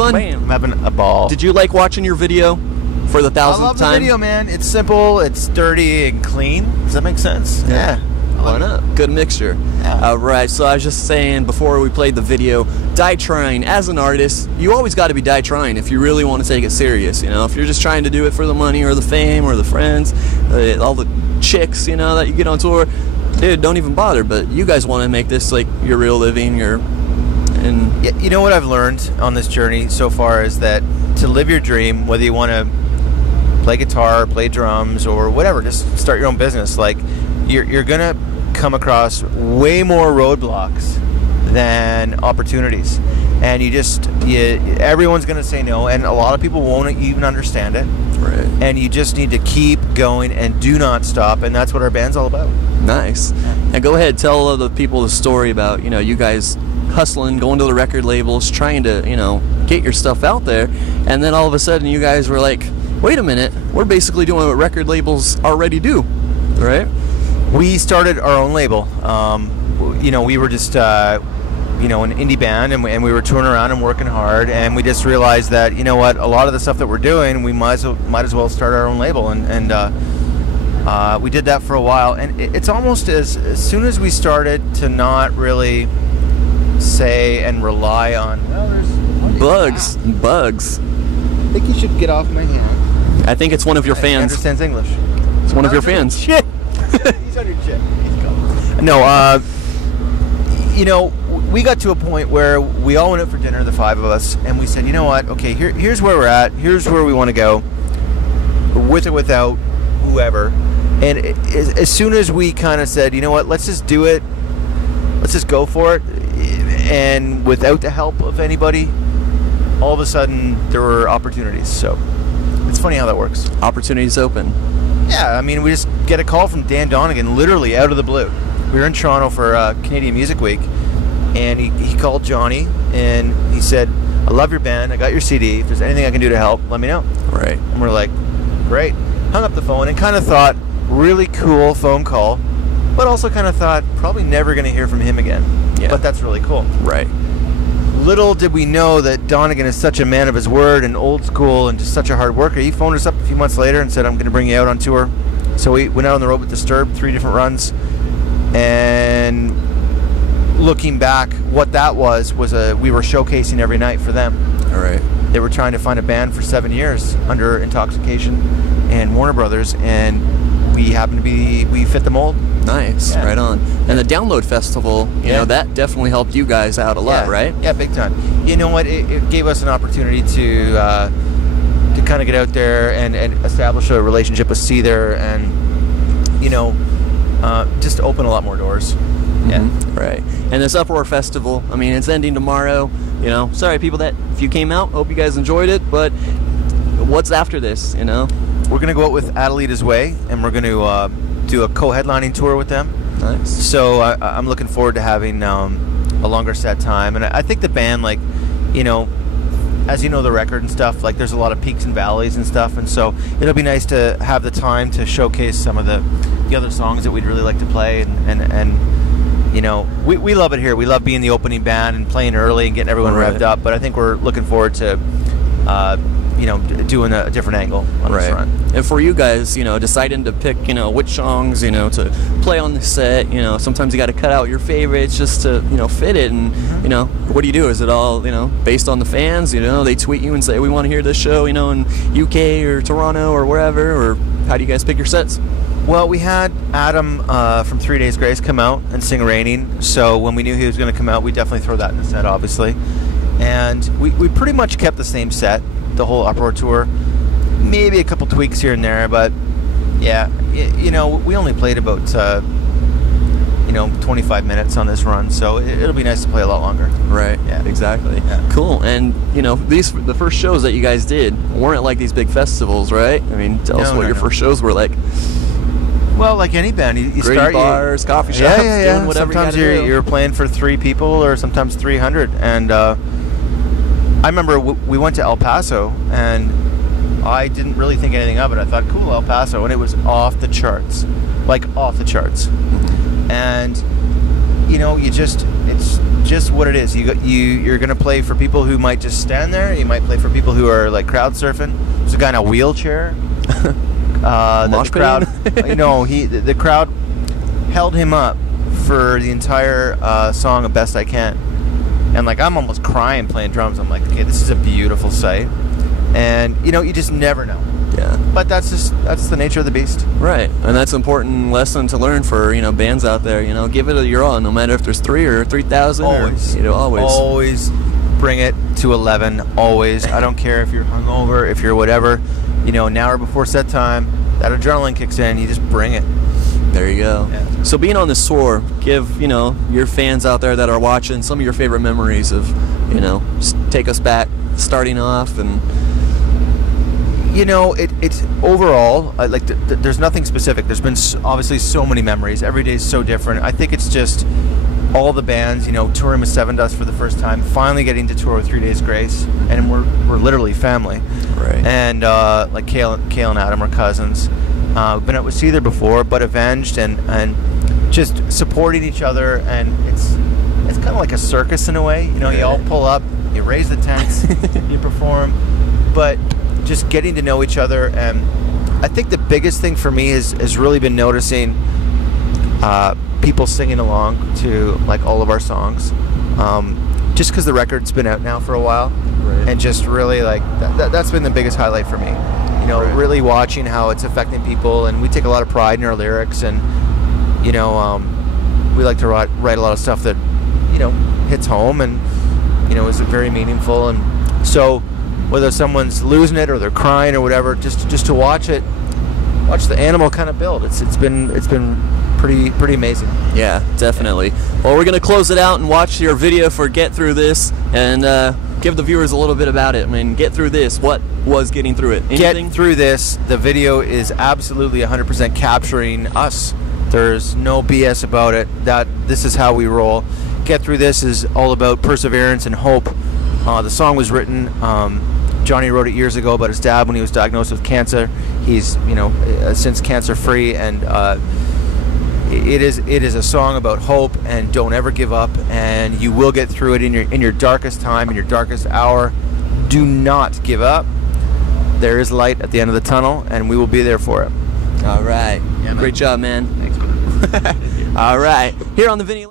fun? I'm having a ball. Did you like watching your video for the 1000th time? I love the video, man. It's simple, it's dirty and clean. Does that make sense? Yeah. Why not? Good mixture. Yeah. All right, so I was just saying before we played the video, die trying. As an artist, you always got to be die trying if you really want to take it serious. You know, if you're just trying to do it for the money or the fame or the friends, all the chicks, you know, that you get on tour, dude, don't even bother. But you guys want to make this like your real living, and yeah, you know what I've learned on this journey so far is that to live your dream, whether you want to play guitar, play drums, or whatever, just start your own business. Like you're gonna come across way more roadblocks than opportunities, and everyone's gonna say no, and a lot of people won't even understand it. Right. And you just need to keep going and do not stop, and that's what our band's all about. Nice. And go ahead, tell the people the story about, you know, you guys hustling, going to the record labels, trying to, you know, get your stuff out there, and then all of a sudden you guys were like, wait a minute, we're basically doing what record labels already do, right? We started our own label. You know, we were just, you know, an indie band, and we were touring around and working hard, and we just realized that, you know what, a lot of the stuff that we're doing, we might as well start our own label, and we did that for a while, and it's almost as soon as we started to not really say and rely on, well, there's bugs. I think you should get off my hand. I think it's one of your fans. He understands English. It's one of your fans. Shit. He's on your shit. No, you know, we got to a point where we all went out for dinner, the five of us, and we said, you know what, okay, here's where we're at, here's where we want to go, with or without whoever. And as soon as we kind of said, you know what, let's just do it, let's just go for it, and without the help of anybody, all of a sudden there were opportunities. So it's funny how that works. Opportunities open. Yeah, I mean, we just get a call from Dan Donegan literally out of the blue. We were in Toronto for Canadian Music Week, and he called Johnny, and he said, I love your band, I got your CD, if there's anything I can do to help, let me know. Right. And we're like, great. Hung up the phone and kind of thought, really cool phone call, but also kind of thought, probably never going to hear from him again. Yeah. But that's really cool. Right. Little did we know that Donegan is such a man of his word and old school and just such a hard worker. He phoned us up a few months later and said, I'm going to bring you out on tour. So we went out on the road with Disturbed, 3 different runs. And looking back, what that was we were showcasing every night for them. All right. They were trying to find a band for 7 years under Intoxication and Warner Brothers, and we fit the mold. Nice. Yeah. Right on. And the Download Festival, you know, that definitely helped you guys out a lot, right? Yeah, big time. You know what? It gave us an opportunity to kind of get out there and establish a relationship with Seether, and, you know, just open a lot more doors. Yeah. Right. And this Uproar Festival, I mean, it's ending tomorrow. You know, sorry people that if you came out, hope you guys enjoyed it, but what's after this, you know? We're going to go out with Adelita's Way, and we're going to do a co-headlining tour with them. Nice. So I'm looking forward to having a longer set time, and I think the band, like, you know, as you know, the record and stuff, like, there's a lot of peaks and valleys and stuff, and so it'll be nice to have the time to showcase some of the other songs that we'd really like to play, and you know, we love it here. We love being the opening band and playing early and getting everyone revved up, but I think we're looking forward to you know, doing a different angle on this run. And for you guys, you know, deciding to pick, you know, which songs, you know, to play on the set, you know, sometimes you got to cut out your favorites just to, you know, fit it. And, you know, what do? Is it all, you know, based on the fans? You know, they tweet you and say, we want to hear this show, you know, in UK or Toronto or wherever, or how do you guys pick your sets? Well, we had Adam from 3 Days Grace come out and sing Raining, so when we knew he was going to come out, we definitely throw that in the set, obviously. And we pretty much kept the same set the whole Uproar tour, maybe a couple tweaks here and there, but yeah, you know, we only played about you know, 25 minutes on this run, so it'll be nice to play a lot longer. Right. Yeah, exactly. Yeah. Cool. And you know, the first shows that you guys did weren't like these big festivals, right? I mean, tell us what your first shows were like. Well, like any band, you start bars, coffee shops, doing whatever. Sometimes you're playing for 3 people, or sometimes 300. And I remember we went to El Paso, and I didn't really think anything of it. I thought, cool, El Paso, and it was off the charts, like off the charts. And you know, it's just what it is. You're gonna play for people who might just stand there. You might play for people who are like crowd surfing. There's a guy in a wheelchair. The crowd, the crowd held him up for the entire song of Best I Can, and like I'm almost crying playing drums. I'm like, okay, this is a beautiful sight, and you just never know. Yeah. But that's the nature of the beast. Right, and that's an important lesson to learn for bands out there. Give it your all, no matter if there's 3 or 3,000. Always, always bring it to 11. Always. I don't care if you're hungover, if you're whatever. An hour before set time, that adrenaline kicks in. You just bring it. There you go. Yeah. So being on this tour, give your fans out there that are watching some of your favorite memories of take us back starting off and. It's overall like there's nothing specific. There's been obviously so many memories. Every day is so different. I think it's just all the bands, touring with Seven Dust for the first time, finally getting to tour with 3 Days Grace, and we're literally family. Right. And like Cale and Adam are cousins. We've been out with Seether before, but Avenged, and just supporting each other, and it's kind of like a circus in a way. You all pull up, you raise the tents, you perform, but just getting to know each other. And I think the biggest thing for me has really been noticing people singing along to like all of our songs, just because the record's been out now for a while. Right. And just really like that's been the biggest highlight for me. Right. Really watching how it's affecting people, and we take a lot of pride in our lyrics, and we like to write a lot of stuff that hits home, and is very meaningful. And so whether someone's losing it or they're crying or whatever, just to watch the animal kind of build. It's been pretty amazing. Yeah, definitely. Well, we're gonna close it out and watch your video for Get Through This, and give the viewers a little bit about it. I mean, Get Through This. What was getting through it? Anything? Get Through This. The video is absolutely 100% capturing us. There's no BS about it. This is how we roll. Get Through This is all about perseverance and hope. The song was written. Johnny wrote it years ago about his dad when he was diagnosed with cancer. He's since cancer free, and it is a song about hope and don't ever give up, and you will get through it in your darkest time, in your darkest hour. Do not give up. There is light at the end of the tunnel, and we will be there for it. All right. Yeah, great job, man. Thanks, man. All right. Here on the Vinnie